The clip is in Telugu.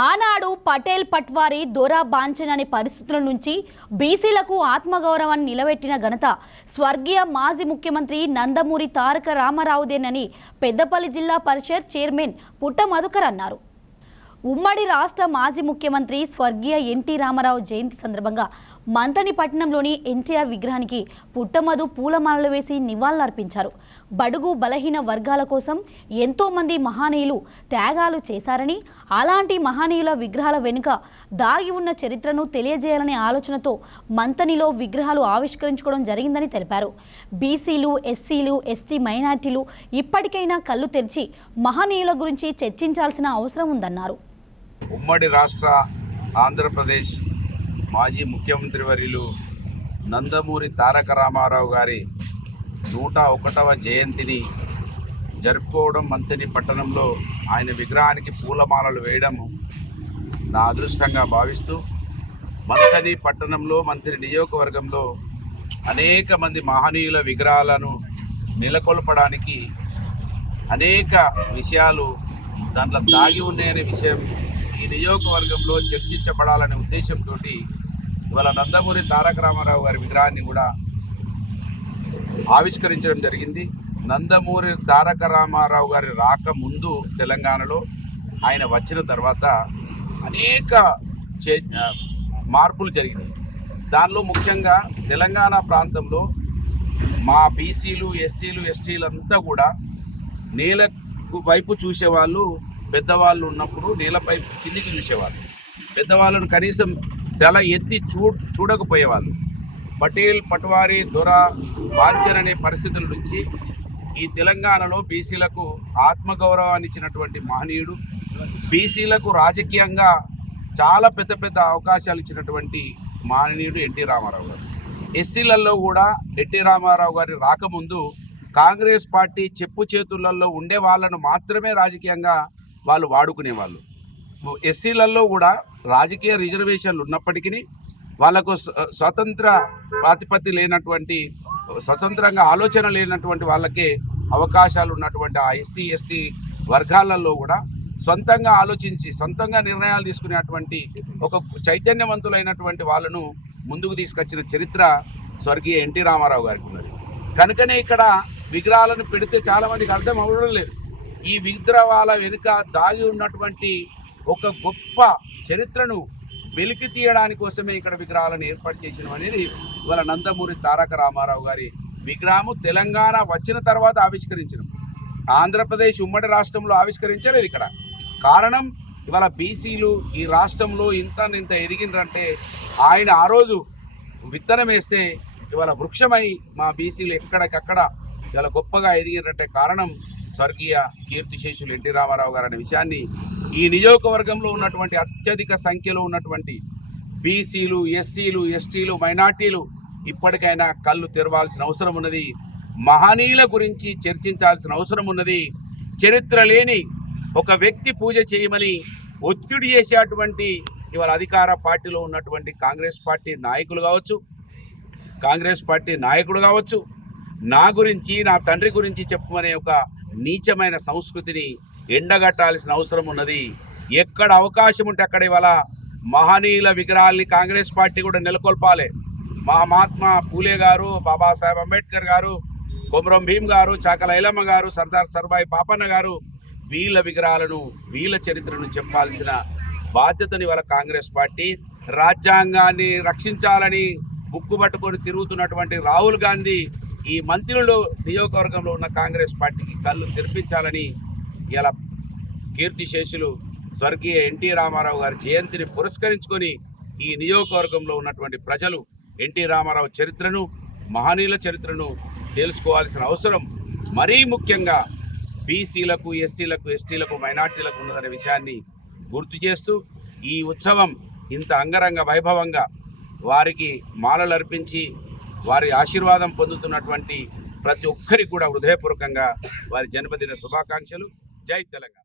ఆనాడు పటేల్ పట్వారీ దొరా బాంఛన్ అనే పరిస్థితుల నుంచి బీసీలకు ఆత్మగౌరవాన్ని నిలబెట్టిన ఘనత స్వర్గీయ మాజీ ముఖ్యమంత్రి నందమూరి తారక రామారావుదేనని పెద్దపల్లి జిల్లా పరిషత్ చైర్మన్ పుట్ట మధుకర్ అన్నారు. ఉమ్మడి రాష్ట్ర మాజీ ముఖ్యమంత్రి స్వర్గీయ ఎన్టీ రామారావు జయంతి సందర్భంగా మంతని పట్టణంలోని ఎన్టీఆర్ విగ్రహానికి పుట్టమధు పూలమాలలు వేసి నివాళులర్పించారు. బడుగు బలహీన వర్గాల కోసం ఎంతోమంది మహనీయులు త్యాగాలు చేశారని, అలాంటి మహనీయుల విగ్రహాల వెనుక దాగి ఉన్న చరిత్రను తెలియజేయాలనే ఆలోచనతో మంతనిలో విగ్రహాలు ఆవిష్కరించుకోవడం జరిగిందని తెలిపారు. బీసీలు, ఎస్సీలు, ఎస్టీ మైనార్టీలు ఇప్పటికైనా కళ్ళు తెరిచి మహనీయుల గురించి చర్చించాల్సిన అవసరం ఉందన్నారు. ఉమ్మడి రాష్ట్ర ఆంధ్రప్రదేశ్ మాజీ ముఖ్యమంత్రి వర్యులు నందమూరి తారక రామారావు గారి 101వ జయంతిని జరుపుకోవడం, మంతని పట్టణంలో ఆయన విగ్రహానికి పూలమాలలు వేయడం నా అదృష్టంగా భావిస్తూ, మంతని పట్టణంలో, మంతని నియోజకవర్గంలో అనేక మంది మహనీయుల విగ్రహాలను నెలకొల్పడానికి అనేక విషయాలు దాంట్లో దాగి ఉన్నాయనే విషయం ఈ నియోజకవర్గంలో చర్చించబడాలనే ఉద్దేశంతో ఇవాళ నందమూరి తారక రామారావు గారి విగ్రహాన్ని కూడా ఆవిష్కరించడం జరిగింది. నందమూరి తారక రామారావు గారి రాకముందు తెలంగాణలో, ఆయన వచ్చిన తర్వాత అనేక మార్పులు జరిగినాయి. దానిలో ముఖ్యంగా తెలంగాణ ప్రాంతంలో మా బీసీలు, ఎస్సీలు, ఎస్టీలంతా కూడా నేల వైపు చూసేవాళ్ళు. పెద్దవాళ్ళు ఉన్నప్పుడు నేలపై కిందికి చూసేవాళ్ళు. పెద్దవాళ్ళను కనీసం తల ఎత్తి చూడకపోయేవాళ్ళు. పటేల్, పట్వారీ, దొరా బాంఛన్ అనే పరిస్థితుల నుంచి ఈ తెలంగాణలో బీసీలకు ఆత్మగౌరవాన్ని ఇచ్చినటువంటి మహనీయుడు, బీసీలకు రాజకీయంగా చాలా పెద్ద పెద్ద అవకాశాలు ఇచ్చినటువంటి మహనీయుడు ఎన్టీ రామారావు గారు. ఎస్సీలలో కూడా ఎన్టీ రామారావు గారి రాకముందు కాంగ్రెస్ పార్టీ చెప్పు చేతులలో ఉండే వాళ్ళను మాత్రమే రాజకీయంగా వాళ్ళు వాడుకునేవాళ్ళు. ఎస్సీలలో కూడా రాజకీయ రిజర్వేషన్లు ఉన్నప్పటికీ వాళ్ళకు స్వతంత్ర ప్రాతిపత్తి లేనటువంటి, స్వతంత్రంగా ఆలోచన లేనటువంటి వాళ్ళకే అవకాశాలు ఉన్నటువంటి ఆ ఎస్సీ, ఎస్టీ వర్గాలలో కూడా సొంతంగా ఆలోచించి సొంతంగా నిర్ణయాలు తీసుకునేటువంటి ఒక చైతన్యవంతులైనటువంటి వాళ్ళను ముందుకు తీసుకొచ్చిన చరిత్ర స్వర్గీయ ఎన్టీ రామారావు గారికి ఉన్నది. కనుకనే ఇక్కడ విగ్రహాలను పెడితే చాలామందికి అర్థం అవ్వడం లేదు. ఈ విగ్రహాల వెనుక దాగి ఉన్నటువంటి ఒక గొప్ప చరిత్రను వెలికి తీయడానికి కోసమే ఇక్కడ విగ్రహాలను ఏర్పాటు చేసినాం అనేది ఇవాళ నందమూరి తారక రామారావు గారి విగ్రహము తెలంగాణ వచ్చిన తర్వాత ఆవిష్కరించడం. ఆంధ్రప్రదేశ్ ఉమ్మడి రాష్ట్రంలో ఆవిష్కరించలేదు. ఇక్కడ కారణం ఇవాళ బీసీలు ఈ రాష్ట్రంలో ఇంత ఎదిగిందంటే ఆయన ఆ రోజు విత్తనం వేస్తే ఇవాళ వృక్షమై మా బీసీలు ఎక్కడికక్కడ ఇవాళ గొప్పగా ఎదిగినట్టే కారణం స్వర్గీయ కీర్తిశేషులు ఎన్టీ రామారావు గారు అనే విషయాన్ని ఈ నియోజకవర్గంలో ఉన్నటువంటి అత్యధిక సంఖ్యలో ఉన్నటువంటి బీసీలు, ఎస్సీలు, ఎస్టీలు, మైనార్టీలు ఇప్పటికైనా కళ్ళు తెరవాల్సిన అవసరం ఉన్నది. మహనీయుల గురించి చర్చించాల్సిన అవసరం ఉన్నది. చరిత్ర లేని ఒక వ్యక్తి పూజ చేయమని ఒత్తిడి చేసేటువంటి ఇవాళ అధికార పార్టీలో ఉన్నటువంటి కాంగ్రెస్ పార్టీ నాయకులు కావచ్చు, కాంగ్రెస్ పార్టీ నాయకుడు కావచ్చు, నా గురించి, నా తండ్రి గురించి చెప్పమనే ఒక నీచమైన సంస్కృతిని ఎండగట్టాల్సిన అవసరం ఉన్నది. ఎక్కడ అవకాశం ఉంటే అక్కడ ఇవాళ మహనీయుల విగ్రహాల్ని కాంగ్రెస్ పార్టీ కూడా నెలకొల్పాలి. మహాత్మా పూలే గారు, బాబాసాహెబ్ అంబేద్కర్ గారు, కొమరం భీం గారు, చాకల ఐలమ్మ గారు, సర్దార్ సర్వాయి పాపన్న గారు, వీళ్ళ విగ్రహాలను, వీళ్ళ చరిత్రను చెప్పాల్సిన బాధ్యతని ఇవాళ కాంగ్రెస్ పార్టీ, రాజ్యాంగాన్ని రక్షించాలని బుక్కు పట్టుకొని తిరుగుతున్నటువంటి రాహుల్ గాంధీ ఈ మంత్రులు నియోజకవర్గంలో ఉన్న కాంగ్రెస్ పార్టీకి కళ్ళు తెరిపించాలని ఇలా కీర్తిశేషులు స్వర్గీయ ఎన్టీ రామారావు గారి జయంతిని పురస్కరించుకొని ఈ నియోజకవర్గంలో ఉన్నటువంటి ప్రజలు ఎన్టీ రామారావు చరిత్రను, మహనీయుల చరిత్రను తెలుసుకోవాల్సిన అవసరం మరీ ముఖ్యంగా బీసీలకు, ఎస్సీలకు, ఎస్టీలకు, మైనార్టీలకు ఉన్నదనే విషయాన్ని గుర్తు చేస్తూ ఈ ఉత్సవం ఇంత అంగరంగ వైభవంగా వారికి మాలలు అర్పించి వారి ఆశీర్వాదం పొందుతున్నటువంటి ప్రతి ఒక్కరికి కూడా హృదయపూర్వకంగా వారి జన్మదిన శుభాకాంక్షలు. జై తెలంగాణ.